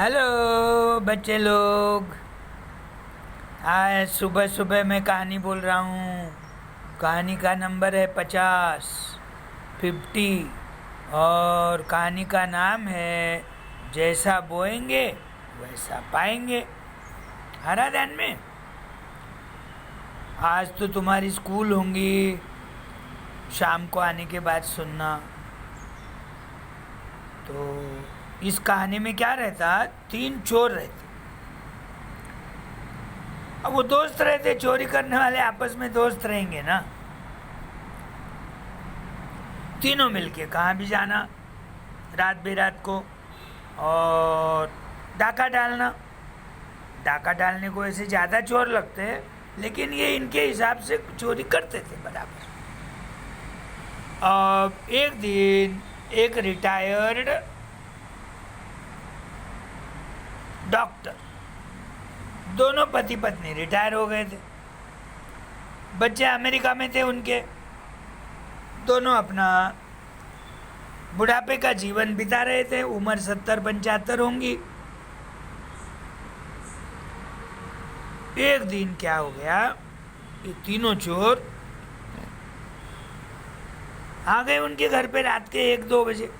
Hello बच्चे लोग। आज सुबह सुबह मैं कहानी बोल रहा हूँ। कहानी का नंबर है 50 और कहानी का नाम है जैसा बोएंगे वैसा पाएंगे। आ रहा ध्यान में? आज तो तुम्हारी स्कूल होंगी, शाम को आने के बाद सुनना। तो इस कहानी में क्या रहता, 3 चोर रहते। अब वो दोस्त रहते, चोरी करने वाले आपस में दोस्त रहेंगे ना। तीनों मिलके कहाँ भी जाना रात बेरात को और डाका डालना। डाका डालने को ऐसे ज़्यादा चोर लगते हैं, लेकिन ये इनके हिसाब से चोरी करते थे बराबर। अब एक दिन एक रिटायर्ड डॉक्टर, दोनों पति पत्नी रिटायर हो गए थे, बच्चे अमेरिका में थे उनके, दोनों अपना बुढ़ापे का जीवन बिता रहे थे। उम्र 70-75 होंगी। एक दिन क्या हो गया, ये तीनों चोर आ गए उनके घर पे रात के 1-2 बजे।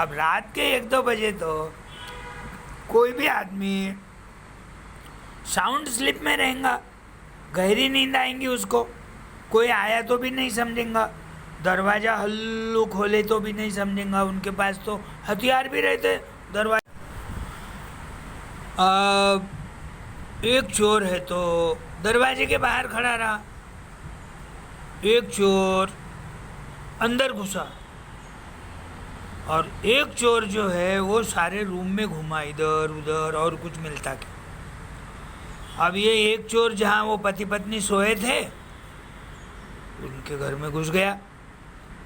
अब रात के 1-2 बजे तो कोई भी आदमी साउंड स्लिप में रहेगा, गहरी नींद आएंगी उसको। कोई आया तो भी नहीं समझेगा, दरवाज़ा हल्लू खोले तो भी नहीं समझेगा। उनके पास तो हथियार भी रहते दरवाजा। अब एक चोर है तो दरवाजे के बाहर खड़ा रहा, एक चोर अंदर घुसा और एक चोर जो है वो सारे रूम में घुमा इधर उधर और कुछ मिलता क्या। अब ये एक चोर जहाँ वो पति पत्नी सोए थे उनके घर में घुस गया।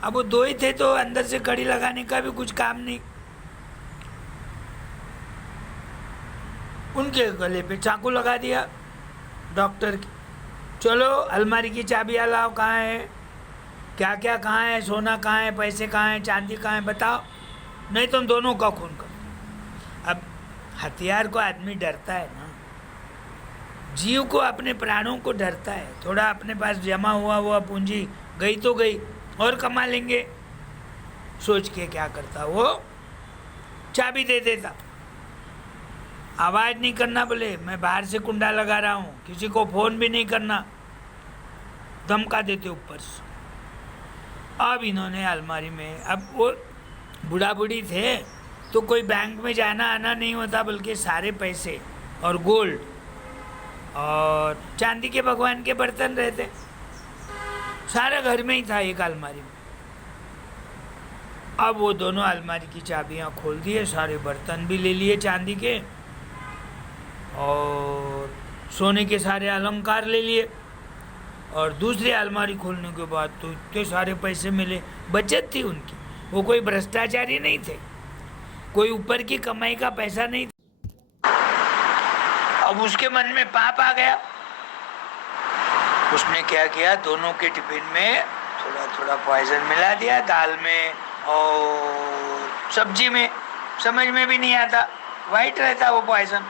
अब वो 2 ही थे तो अंदर से कड़ी लगाने का भी कुछ काम नहीं। उनके गले पे चाकू लगा दिया डॉक्टर की। चलो अलमारी की चाबियाँ लाओ, कहाँ है, क्या क्या कहाँ है, सोना कहाँ है, पैसे कहाँ है, चांदी कहाँ है, बताओ, नहीं तुम दोनों का खून कर। अब हथियार को आदमी डरता है ना, जीव को, अपने प्राणों को डरता है। थोड़ा अपने पास जमा हुआ पूंजी गई तो गई, और कमा लेंगे सोच के क्या करता, वो चाबी दे देता। आवाज़ नहीं करना, बोले मैं बाहर से कुंडा लगा रहा हूँ, किसी को फ़ोन भी नहीं करना, धमका देते ऊपर से। अब इन्होंने अलमारी में, अब वो बूढ़ा बूढ़ी थे तो कोई बैंक में जाना आना नहीं होता, बल्कि सारे पैसे और गोल्ड और चांदी के भगवान के बर्तन रहते, सारे घर में ही था एक अलमारी में। अब वो दोनों अलमारी की चाबियां खोल दिए, सारे बर्तन भी ले लिए चांदी के और सोने के सारे अलंकार ले लिए। और दूसरी अलमारी खोलने के बाद तो इतने सारे पैसे मिले, बचत थी उनकी, वो कोई भ्रष्टाचारी नहीं थे, कोई ऊपर की कमाई का पैसा नहीं था। अब उसके मन में पाप आ गया। उसने क्या किया, दोनों के टिफिन में थोड़ा थोड़ा पॉइजन मिला दिया, दाल में और सब्जी में। समझ में भी नहीं आता, वाइट रहता वो पॉइजन।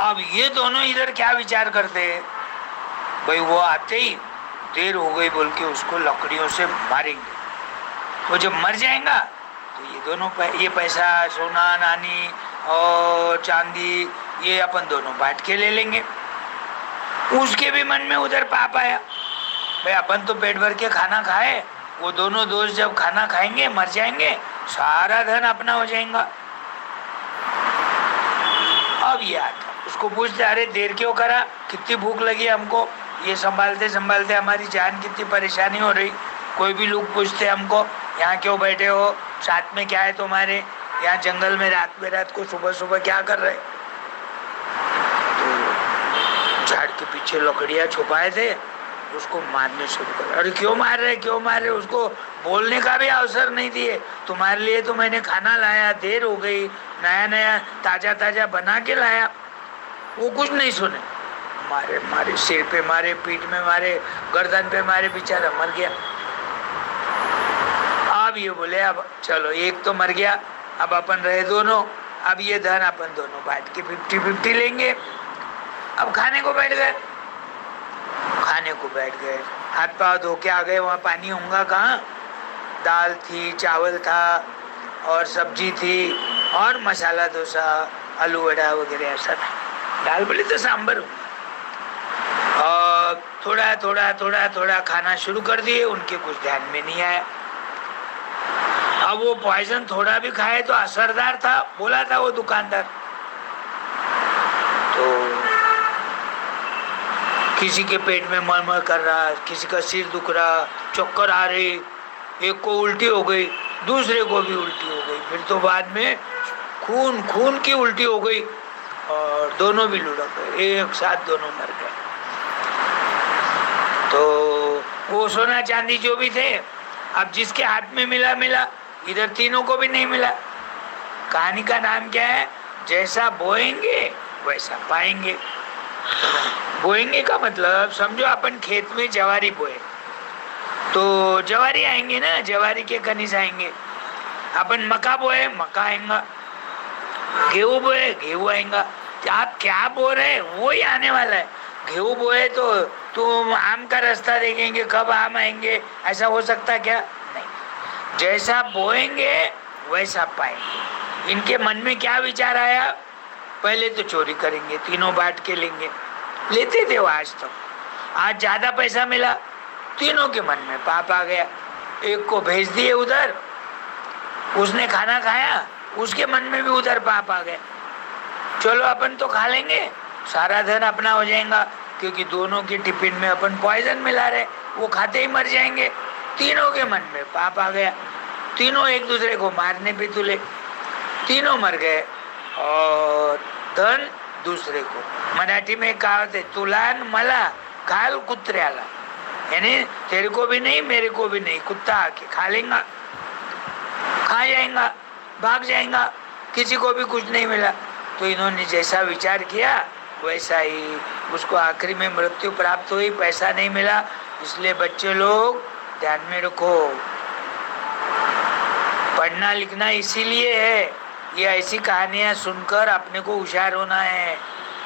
अब ये दोनों इधर क्या विचार करते हैं, भाई वो आते ही देर हो गई बोल के उसको लकड़ियों से मारेंगे। वो जब मर जाएगा तो ये दोनों ये पैसा, सोना नानी और चांदी, ये अपन दोनों बांट के ले लेंगे। उसके भी मन में उधर पाप आया, भाई अपन तो पेट भर के खाना खाए, वो दोनों दोस्त जब खाना खाएंगे मर जाएंगे, सारा धन अपना हो जाएगा। अब ये आता, उसको पूछते, अरे देर क्यों करा, कितनी भूख लगी हमको, ये संभालते संभालते हमारी जान कितनी परेशानी हो रही। कोई भी लोग पूछते हमको, यहाँ क्यों बैठे हो, साथ में क्या है तुम्हारे, यहाँ जंगल में रात बेरात को सुबह सुबह क्या कर रहे। तो झाड़ के पीछे लकड़ियाँ छुपाए थे, उसको मारने शुरू कर। अरे क्यों मार रहे, क्यों मार रहे, उसको बोलने का भी अवसर नहीं दिए। तुम्हारे लिए तो मैंने खाना लाया, देर हो गई, नया नया ताजा ताजा बना के लाया, वो कुछ नहीं सुने। मारे मारे, सिर पे मारे, पीठ में मारे, गर्दन पे मारे, बेचारा मर गया। अब ये बोले, अब चलो एक तो मर गया, अब अपन रहे दोनों, अब ये धन अपन दोनों बांट के 50-50 लेंगे। अब खाने को बैठ गए, हाथ पाँव धो के आ गए। वहाँ पानी होगा कहाँ, दाल थी, चावल था और सब्जी थी और मसाला डोसा, आलू वड़ा वगैरह ऐसा था। दाल बोले तो सांभर होगा। और थोड़ा खाना शुरू कर दिए, उनके कुछ ध्यान में नहीं आया। अब वो पॉइजन थोड़ा भी खाए तो असरदार था, बोला था वो दुकानदार। तो किसी के पेट में मलमल कर रहा, किसी का सिर दुख रहा, चक्कर आ रही, एक को उल्टी हो गई, दूसरे को भी उल्टी हो गई, फिर तो बाद में खून की उल्टी हो गई और दोनों भी लुढ़क गए, एक साथ दोनों मर गए। तो वो सोना चांदी जो भी थे, अब जिसके हाथ में मिला, इधर तीनों को भी नहीं मिला। कहानी का नाम क्या है, जैसा बोएंगे वैसा पाएंगे। बोएंगे का मतलब समझो अपन खेत में जवारी बोए तो जवारी आएंगे ना, जवारी के कनीज आएंगे। अपन मक्का बोए, मक्का आएगा। गेहूं बोए, गेहूं आएगा। आप क्या बो रहे हैं वो ही आने वाला है। गेहूं बोए तो तुम आम का रास्ता देखेंगे, कब आम आएंगे, ऐसा हो सकता क्या? नहीं। जैसा बोएंगे वैसा पाएंगे। इनके मन में क्या विचार आया, पहले तो चोरी करेंगे, तीनों बांट के लेंगे। लेते थे वो आज तक। आज ज्यादा पैसा मिला, तीनों के मन में पाप आ गया। एक को भेज दिए उधर, उसने खाना खाया, उसके मन में भी उधर पाप आ गया। चलो अपन तो खा लेंगे, सारा धन अपना हो जाएगा, क्योंकि दोनों के टिफिन में अपन पॉइजन मिला रहे, वो खाते ही मर जाएंगे। तीनों के मन में पाप आ गया, तीनों एक दूसरे को मारने पे तुले, तीनों मर गए और धन दूसरे को। मराठी में कहावत है, तुलान मला घाल कुत्र्याला, यानी तेरे को भी नहीं मेरे को भी नहीं, कुत्ता आके खा लेगा, खा जाएगा, भाग जाएगा, किसी को भी कुछ नहीं मिला। तो इन्होंने जैसा विचार किया वैसा ही उसको आखिरी में मृत्यु प्राप्त हुई, पैसा नहीं मिला। इसलिए बच्चे लोग ध्यान में रखो, पढ़ना लिखना इसीलिए है, ये ऐसी कहानियां सुनकर अपने को होशियार होना है,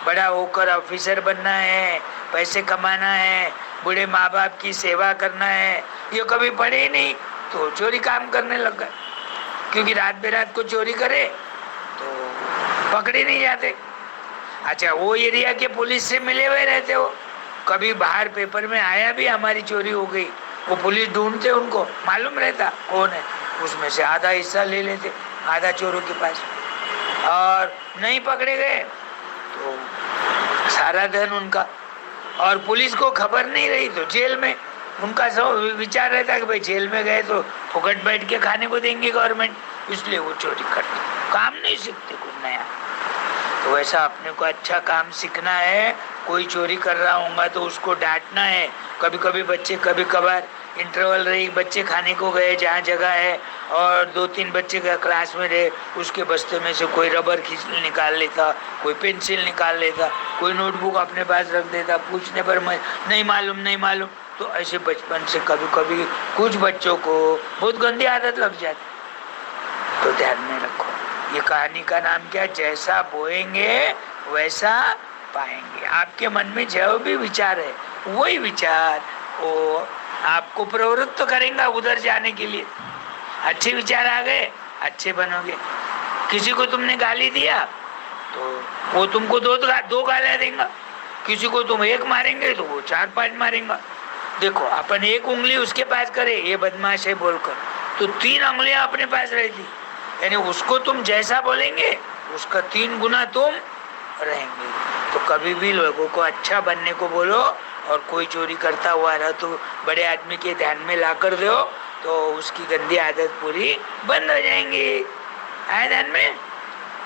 बड़ा होकर ऑफिसर बनना है, पैसे कमाना है, बूढ़े माँ बाप की सेवा करना है। ये कभी पढ़े ही नहीं तो चोरी काम करने लग गए, क्योंकि रात बेरात को चोरी करे तो पकड़े नहीं जाते। अच्छा, वो एरिया के पुलिस से मिले हुए रहते हो, कभी बाहर पेपर में आया भी हमारी चोरी हो गई, वो पुलिस ढूंढते, उनको मालूम रहता कौन है, उसमें से आधा हिस्सा ले लेते, आधा चोरों के पास। और नहीं पकड़े गए तो सारा धन उनका, और पुलिस को खबर नहीं रही तो जेल में। उनका सब विचार रहता कि भाई जेल में गए तो फुकट बैठ के खाने को देंगे गवर्नमेंट, इसलिए वो चोरी करते, काम नहीं सीखते कुछ नया। तो वैसा अपने को अच्छा काम सीखना है। कोई चोरी कर रहा होगा तो उसको डांटना है। कभी कभी बच्चे, कभी कभार इंटरवल रही, बच्चे खाने को गए जहाँ जगह है और 2-3 बच्चे का क्लास में रहे, उसके बस्ते में से कोई रबर खींच निकाल लेता, कोई पेंसिल निकाल लेता, कोई नोटबुक अपने पास रख देता, पूछने पर मैं नहीं मालूम। तो ऐसे बचपन से कभी कभी कुछ बच्चों को बहुत गंदी आदत लग जाती। तो ध्यान में रखो, ये कहानी का नाम क्या, जैसा बोएंगे वैसा पाएंगे। आपके मन में जो भी विचार है वही विचार वो आपको प्रवृत्त तो करेंगे उधर जाने के लिए। अच्छे विचार आ गए, अच्छे बनोगे। किसी को तुमने गाली दिया तो वो तुमको दो गालियां देगा, किसी को तुम एक मारेंगे तो वो 4-5 मारेगा। देखो, अपन एक उंगली उसके पास करे ये बदमाश है बोलकर, तो 3 उंगलियां अपने पास रहती, यानी उसको तुम जैसा बोलेंगे उसका 3 गुना तुम रहेंगे। तो कभी भी लोगों को अच्छा बनने को बोलो, और कोई चोरी करता हुआ रहा तो बड़े आदमी के ध्यान में ला कर दो, तो उसकी गंदी आदत पूरी बंद हो जाएंगी। आए ध्यान में?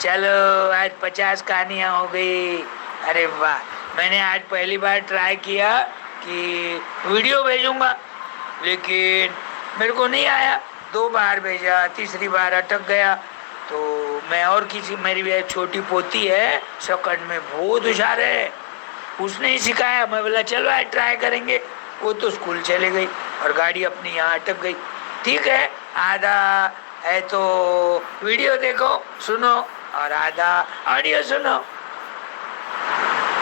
चलो, आज 50 कहानियाँ हो गई। अरे वाह, मैंने आज पहली बार ट्राई किया कि वीडियो भेजूंगा, लेकिन मेरे को नहीं आया। 2 बार भेजा, तीसरी बार अटक गया। तो मैं और किसी, मेरी भी छोटी पोती है सेकंड में, बहुत होशियार है, उसने ही सिखाया। मैं बोला चलो आज ट्राई करेंगे। वो तो स्कूल चले गई और गाड़ी अपनी यहाँ अटक गई। ठीक है, आधा है तो वीडियो देखो, सुनो, और आधा ऑडियो सुनो।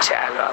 चलो।